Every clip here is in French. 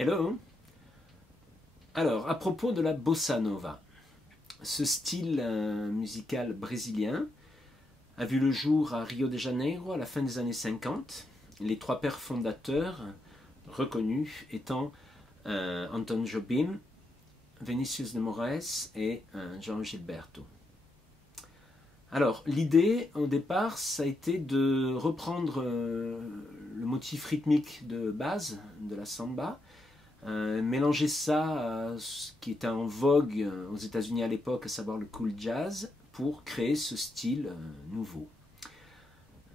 Hello. Alors, à propos de la bossa nova, ce style musical brésilien a vu le jour à Rio de Janeiro à la fin des années 50. Les trois pères fondateurs reconnus étant Anton Jobim, Vinicius de Moraes et João Gilberto. Alors, l'idée au départ, ça a été de reprendre le motif rythmique de base de la samba, mélanger ça à ce qui était en vogue aux États-Unis à l'époque, à savoir le cool jazz, pour créer ce style nouveau.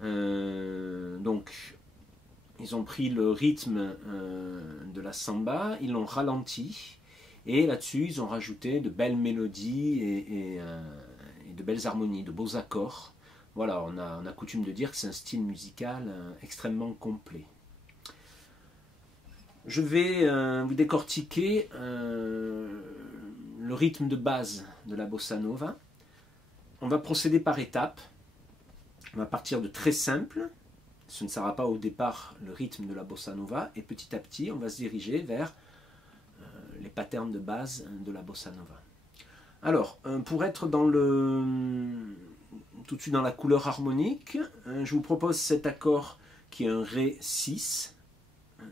Donc, ils ont pris le rythme de la samba, ils l'ont ralenti, et là-dessus, ils ont rajouté de belles mélodies et de belles harmonies, de beaux accords. Voilà, on a coutume de dire que c'est un style musical extrêmement complet. Je vais vous décortiquer le rythme de base de la bossa nova. On va procéder par étapes. On va partir de très simple. Ce ne sera pas au départ le rythme de la bossa nova. Et petit à petit, on va se diriger vers les patterns de base de la bossa nova. Alors, pour être tout de suite dans la couleur harmonique, je vous propose cet accord qui est un Ré 6.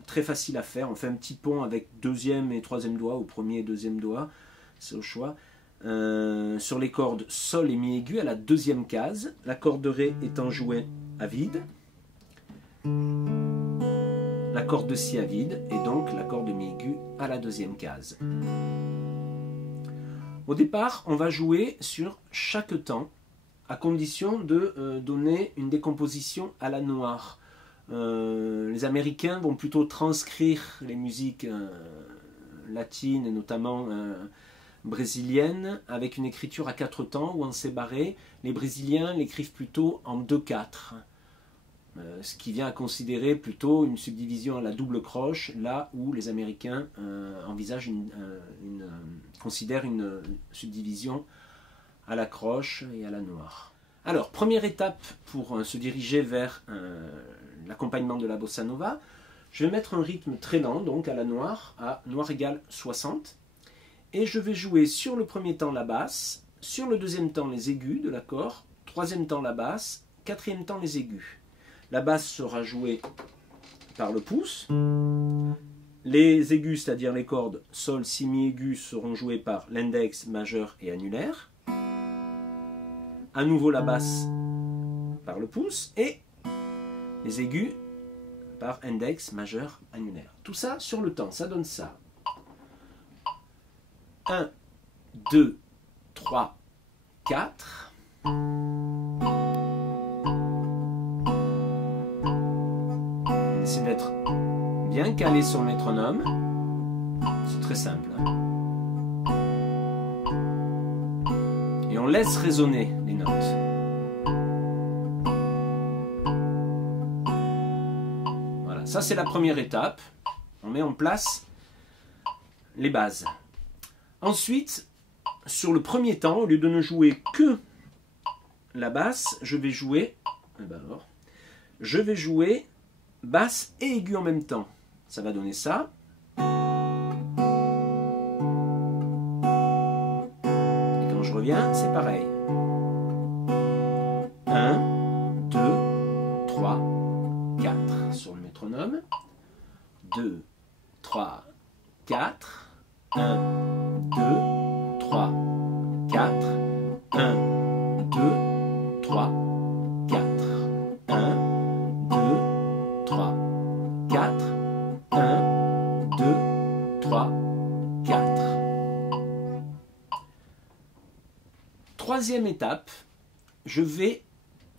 Très facile à faire, on fait un petit pont avec deuxième et troisième doigt, ou premier et deuxième doigt, c'est au choix. Sur les cordes Sol et Mi aigu à la deuxième case, la corde de Ré étant jouée à vide, la corde de Si à vide, et donc la corde de Mi aigu à la deuxième case. Au départ, on va jouer sur chaque temps, à condition de donner une décomposition à la noire. Les Américains vont plutôt transcrire les musiques latines et notamment brésiliennes avec une écriture à 4 temps ou en séparé. Les Brésiliens l'écrivent plutôt en 2/4, ce qui vient à considérer plutôt une subdivision à la double croche, là où les Américains considèrent une subdivision à la croche et à la noire. Alors, première étape pour se diriger vers l'accompagnement de la bossa nova, je vais mettre un rythme très lent, donc à la noire, à noire égale 60, et je vais jouer sur le premier temps la basse, sur le deuxième temps les aigus de l'accord, troisième temps la basse, quatrième temps les aigus. La basse sera jouée par le pouce, les aigus, c'est-à-dire les cordes Sol, Si, Mi aigus, seront joués par l'index, majeur et annulaire. À nouveau la basse par le pouce et les aigus par index, majeur, annulaire. Tout ça sur le temps, ça donne ça. 1, 2, 3, 4. Essayez d'être bien calé sur le métronome. C'est très simple. Et on laisse résonner les notes. Voilà, ça c'est la première étape. On met en place les bases. Ensuite, sur le premier temps, au lieu de ne jouer que la basse, je vais jouer basse et aigu en même temps. Ça va donner ça. Et quand je reviens, c'est pareil. 1, 2, 3, 4 sur le métronome. 2, 3, 4. 1, 2, 3, 4. 1, 2, 3, 4. 1, 2, 3, 4. 1, 2, 3, 4. Troisième étape, je vais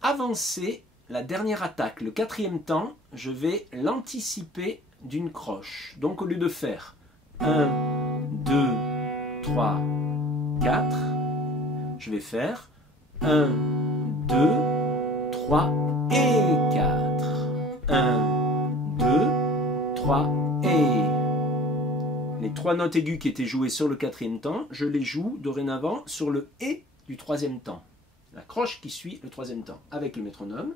avancer la dernière attaque. Le quatrième temps, je vais l'anticiper d'une croche. Donc au lieu de faire 1, 2, 3, 4, je vais faire 1, 2, 3 et 4. 1, 2, 3 et... Les trois notes aiguës qui étaient jouées sur le quatrième temps, je les joue dorénavant sur le et du troisième temps. La croche qui suit le troisième temps avec le métronome.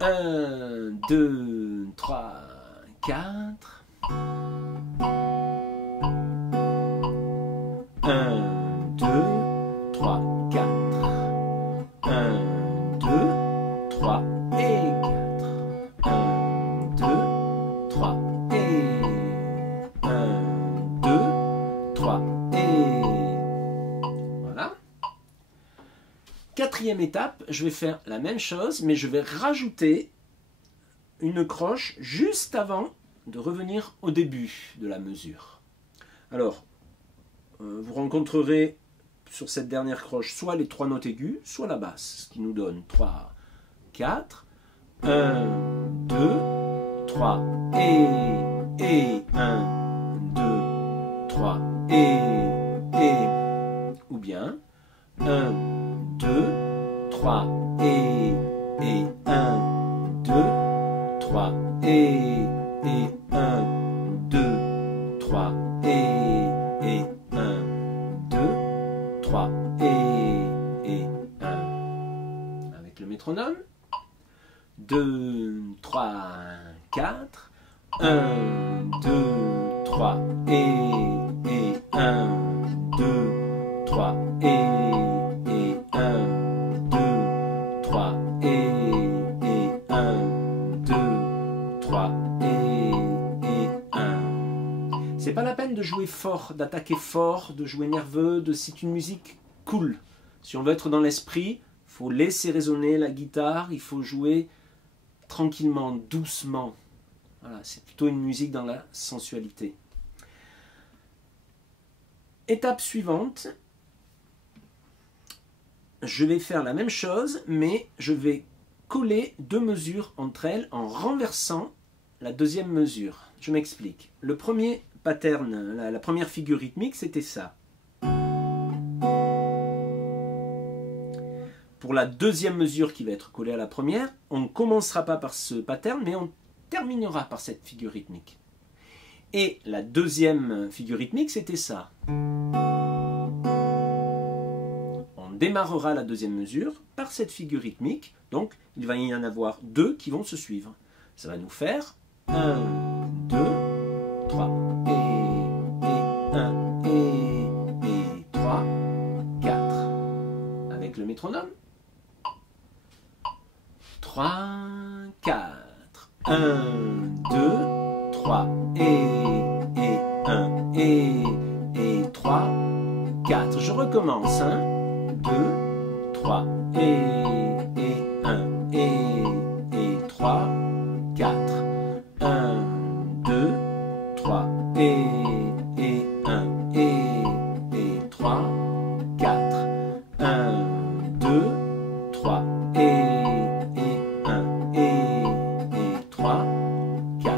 1, 2, 3, 4. 1, 2, 3, 4. 1, 2, 3 et 4. 1, 2, 3 et 1, 2, 3 et voilà. Quatrième étape, je vais faire la même chose, mais je vais rajouter une croche juste avant de revenir au début de la mesure. Alors, vous rencontrerez sur cette dernière croche soit les 3 notes aiguës, soit la basse, ce qui nous donne 3, 4, 1, 2, 3, et 1, 2, 3, et, ou bien 1, 2, 3, et 1, 2, 3, et 1, 2, 3, et 1, 2, 3, et 1. Avec le métronome. 2, 3, 4. 1, 2, 3, et 1, 2, 3, et 1, 2, 3, et 1, 2, 3, et 1. C'est pas la peine de jouer fort, d'attaquer fort, de jouer nerveux, c'est une musique cool. Si on veut être dans l'esprit, il faut laisser résonner la guitare, il faut jouer tranquillement, doucement. Voilà, c'est plutôt une musique dans la sensualité. Étape suivante, je vais faire la même chose, mais je vais coller 2 mesures entre elles en renversant la deuxième mesure. Je m'explique. Le premier pattern, la première figure rythmique, c'était ça. Pour la deuxième mesure qui va être collée à la première, on ne commencera pas par ce pattern, mais on terminera par cette figure rythmique. Et la deuxième figure rythmique, c'était ça. On démarrera la deuxième mesure par cette figure rythmique, donc il va y en avoir 2 qui vont se suivre. Ça va nous faire 1, 2, 3, et 1, et 3, 4. Avec le métronome. 3, 4. 1, 2, 3, et 1, et 3, 4. Je recommence. 1, 2, 3, et 1, et 3, 4. 1, 2, 3, et 1, et 3, 4. 1, 2, 3, et 1, et 3, 4.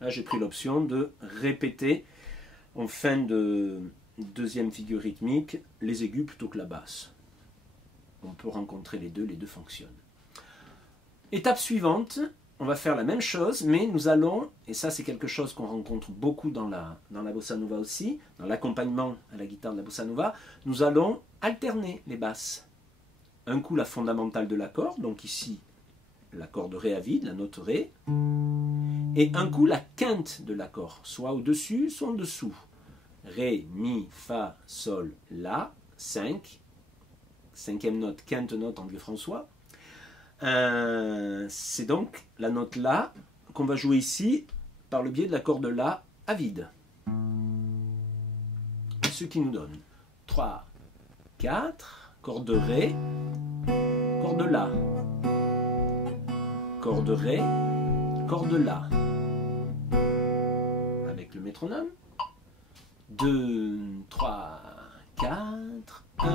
Là, j'ai pris l'option de répéter en fin de deuxième figure rythmique les aigus plutôt que la basse. On peut rencontrer les deux fonctionnent. Étape suivante, on va faire la même chose, mais nous allons, et ça c'est quelque chose qu'on rencontre beaucoup dans la bossa nova aussi, dans l'accompagnement à la guitare de la bossa nova, nous allons alterner les basses. Un coup la fondamentale de l'accord, donc ici l'accord de Ré à vide, la note Ré, et un coup la quinte de l'accord, soit au-dessus, soit en dessous. Ré, Mi, Fa, Sol, La, 5, cinquième note, quinte note en vieux François. C'est donc la note La qu'on va jouer ici par le biais de l'accord de La à vide. Ce qui nous donne 3, 4, corde de Ré, corde de La, corde de Ré, corde de La. Avec le métronome. 2, 3, 4, 1,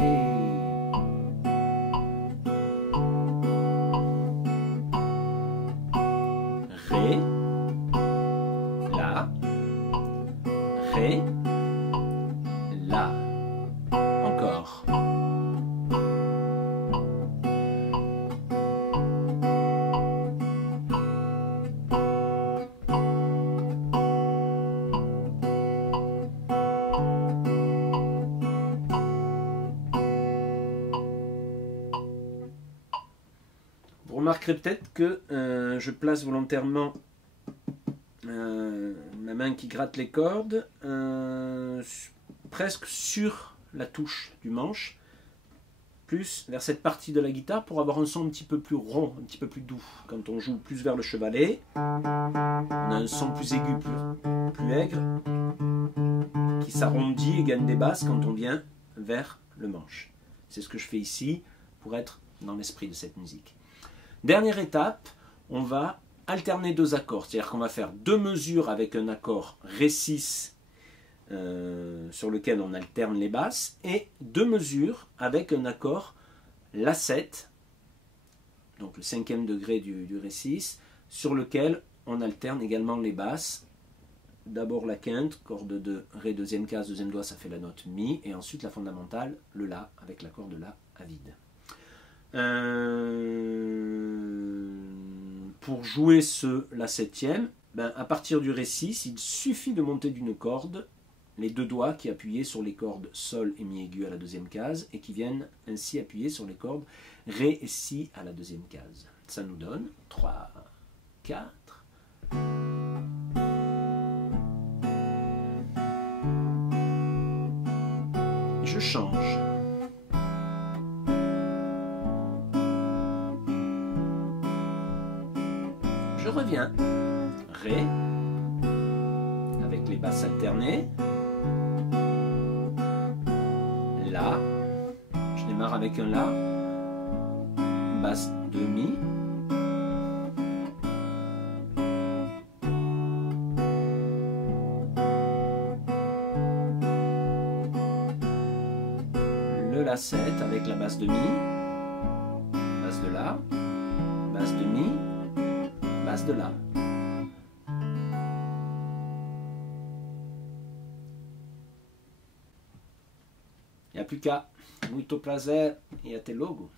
et... Ré, La, Ré, La. Encore. remarquerez peut-être que je place volontairement ma main qui gratte les cordes presque sur la touche du manche, plus vers cette partie de la guitare pour avoir un son un petit peu plus rond, un petit peu plus doux. Quand on joue plus vers le chevalet, on a un son plus aigu, plus aigre, qui s'arrondit et gagne des basses quand on vient vers le manche. C'est ce que je fais ici pour être dans l'esprit de cette musique. Dernière étape, on va alterner deux accords, c'est-à-dire qu'on va faire deux mesures avec un accord Ré6 sur lequel on alterne les basses, et deux mesures avec un accord La7, donc le 5e degré du Ré6, sur lequel on alterne également les basses. D'abord la quinte, corde de Ré, deuxième case, deuxième doigt, ça fait la note Mi, et ensuite la fondamentale, le La, avec l'accord de La à vide. Pour jouer ce La7e, à partir du Ré6, il suffit de monter d'une corde les deux doigts qui appuyaient sur les cordes Sol et Mi aigu à la deuxième case et qui viennent ainsi appuyer sur les cordes Ré et Si à la deuxième case. Ça nous donne 3, 4. Je change. Je reviens. Ré, avec les basses alternées. La, je démarre avec un La, basse de Mi, le La7 avec la basse de Mi, basse de La, basse de Mi, basse de La. Il n'y a plus qu'à. Muito prazer e até logo.